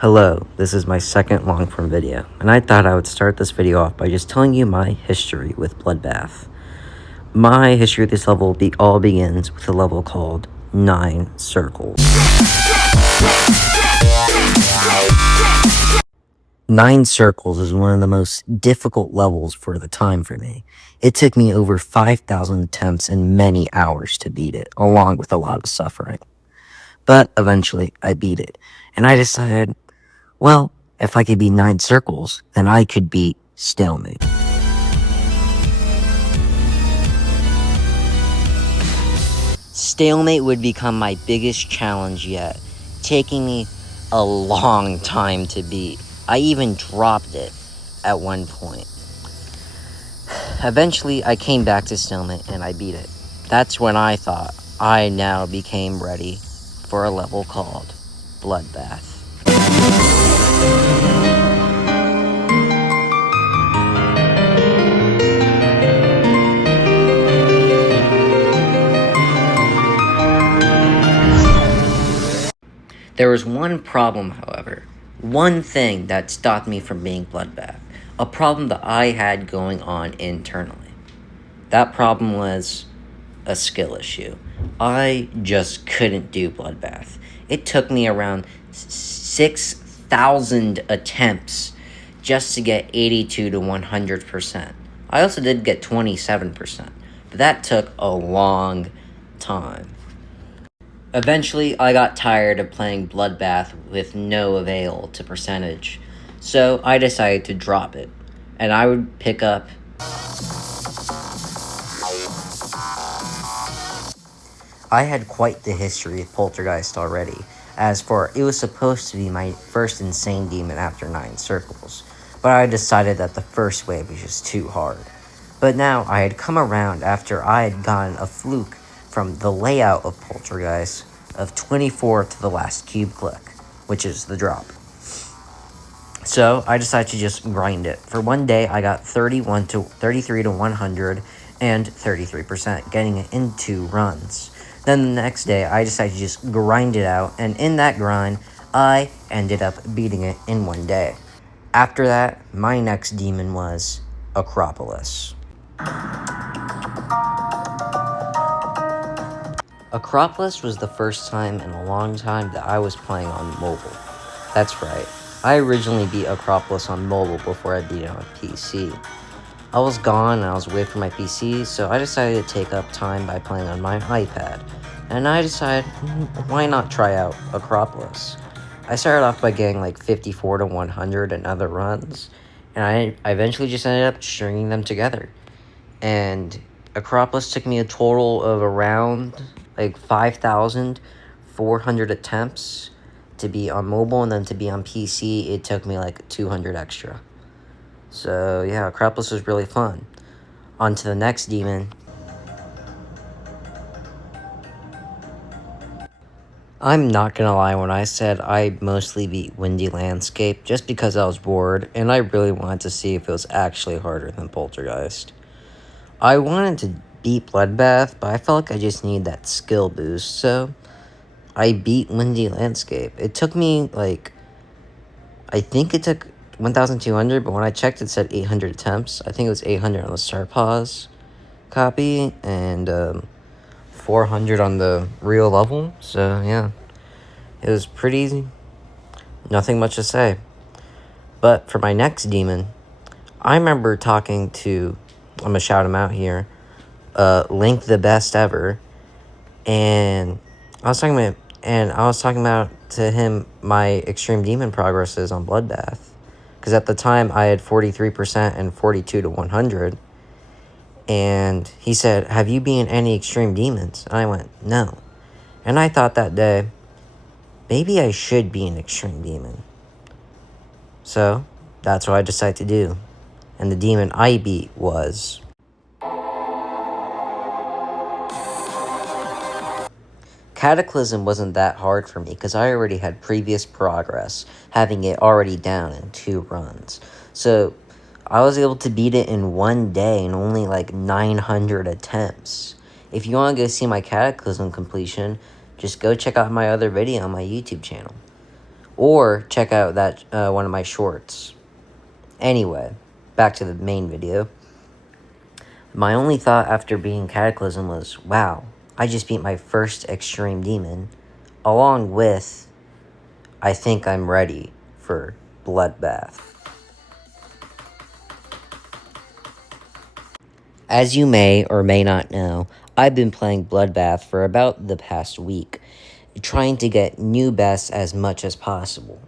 Hello, this is my second long-form video, and I thought I would start this video off by just telling you my history with Bloodbath. My history with this level all begins with a level called 9 Circles. 9 Circles is one of the most difficult levels for the time for me. It took me over 5,000 attempts and many hours to beat it, along with a lot of suffering. But eventually, I beat it, and I decided, well, if I could beat 9 Circles, then I could beat Stalemate. Stalemate would become my biggest challenge yet, taking me a long time to beat. I even dropped it at one point. Eventually, I came back to Stalemate and I beat it. That's when I thought I now became ready for a level called Bloodbath. There was one problem, however. One thing that stopped me from being Bloodbath. A problem that I had going on internally. That problem was a skill issue. I just couldn't do Bloodbath. It took me around 6,000 attempts just to get 82 to 100%. I also did get 27%, but that took a long time. Eventually, I got tired of playing Bloodbath with no avail to percentage, so I decided to drop it, and I would pick up I had quite the history of Poltergeist already, as for it was supposed to be my first insane demon after 9 Circles, but I decided that the first wave was just too hard. But now I had come around after I had gotten a fluke from the layout of Poltergeist of 24 to the last cube click, which is the drop. So I decided to just grind it. For one day, I got 33 to 100 and 33%, getting it in 2 runs. Then the next day, I decided to just grind it out, and in that grind, I ended up beating it in 1 day. After that, my next demon was Acropolis. Acropolis was the first time in a long time that I was playing on mobile. That's right, I originally beat Acropolis on mobile before I beat it on PC. I was gone and I was away from my PC, so I decided to take up time by playing on my iPad. And I decided, why not try out Acropolis? I started off by getting like 54 to 100 in other runs, and I eventually just ended up stringing them together. And Acropolis took me a total of around like 5,400 attempts to be on mobile, and then to be on PC, it took me like 200 extra. So yeah, Acropolis was really fun. On to the next demon. I'm not gonna lie when I said I mostly beat Windy Landscape just because I was bored, and I really wanted to see if it was actually harder than Poltergeist. I wanted to beat Bloodbath, but I felt like I just needed that skill boost, so I beat Windy Landscape. It took me, like, I think it took 1,200, but when I checked, it said 800 attempts. I think it was 800 on the Star Pause copy, and 400 on the real level, so yeah. It was pretty easy. Nothing much to say. But for my next demon, I remember talking to, I'm gonna shout him out here, Link the Best Ever, and I was talking about to him my extreme demon progresses on Bloodbath, because at the time I had 43% and 42 to 100, and he said, have you been any extreme demons? And I went, no. And I thought that day, maybe I should be an extreme demon. So that's what I decided to do, and the demon I beat was Cataclysm. Wasn't that hard for me because I already had previous progress, having it already down in 2 runs. So I was able to beat it in 1 day in only like 900 attempts. If you want to go see my Cataclysm completion, just go check out my other video on my YouTube channel. or check out that one of my shorts. Anyway, back to the main video. My only thought after beating Cataclysm was, wow, I just beat my first extreme demon, along with, I think I'm ready for Bloodbath. As you may or may not know, I've been playing Bloodbath for about the past week, trying to get new bests as much as possible.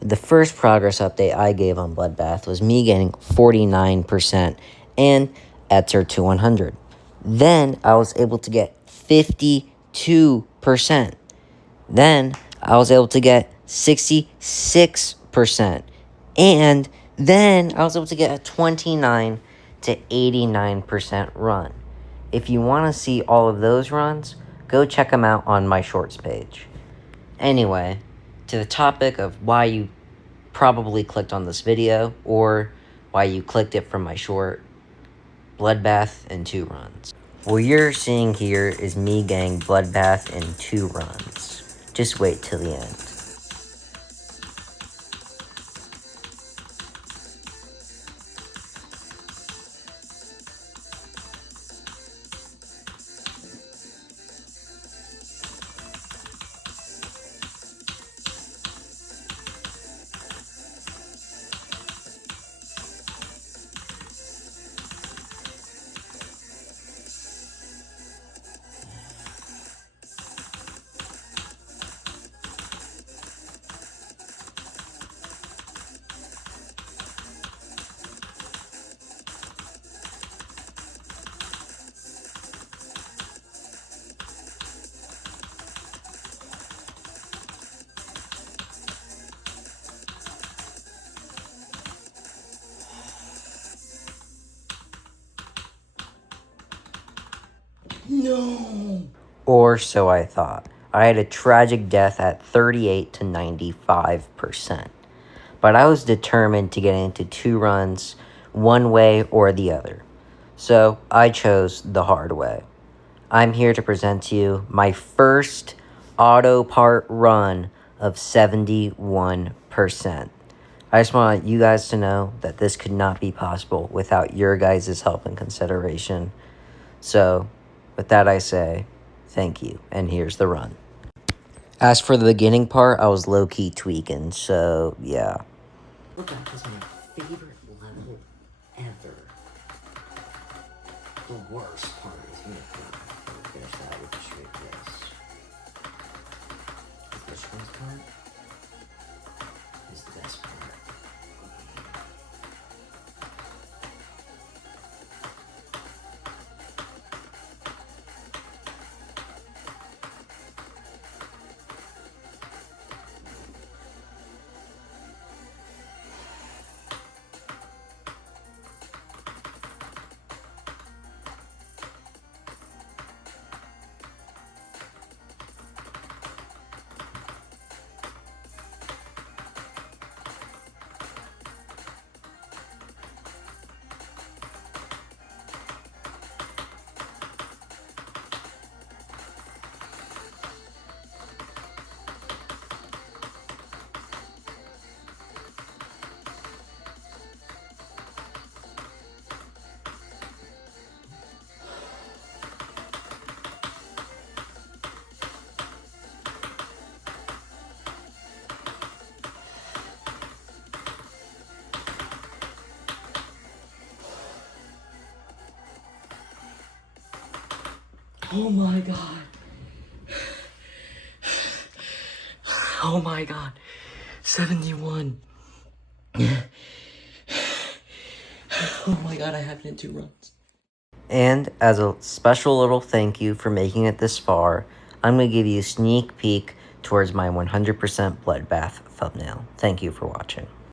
The first progress update I gave on Bloodbath was me getting 49% and Etzer to 100. Then I was able to get 52%. Then I was able to get 66%. And then I was able to get a 29 to 89% run. If you want to see all of those runs, go check them out on my shorts page. Anyway, to the topic of why you probably clicked on this video or why you clicked it from my short, Bloodbath in 2 runs. What you're seeing here is me getting Bloodbath in 2 runs. Just wait till the end. No! Or so I thought. I had a tragic death at 38 to 95%. But I was determined to get into 2 runs, one way or the other. So I chose the hard way. I'm here to present to you my first auto part run of 71%. I just want you guys to know that this could not be possible without your guys' help and consideration. So, with that I say, thank you, and here's the run. As for the beginning part, I was low-key tweaking, so yeah. Bloodbath is my favorite level ever. The worst part is gonna finish that with a straight kiss. The first one's part is the best part. Oh my god. Oh my god. 71. Oh my god, I have it in 2 runs. And as a special little thank you for making it this far, I'm going to give you a sneak peek towards my 100% Bloodbath thumbnail. Thank you for watching.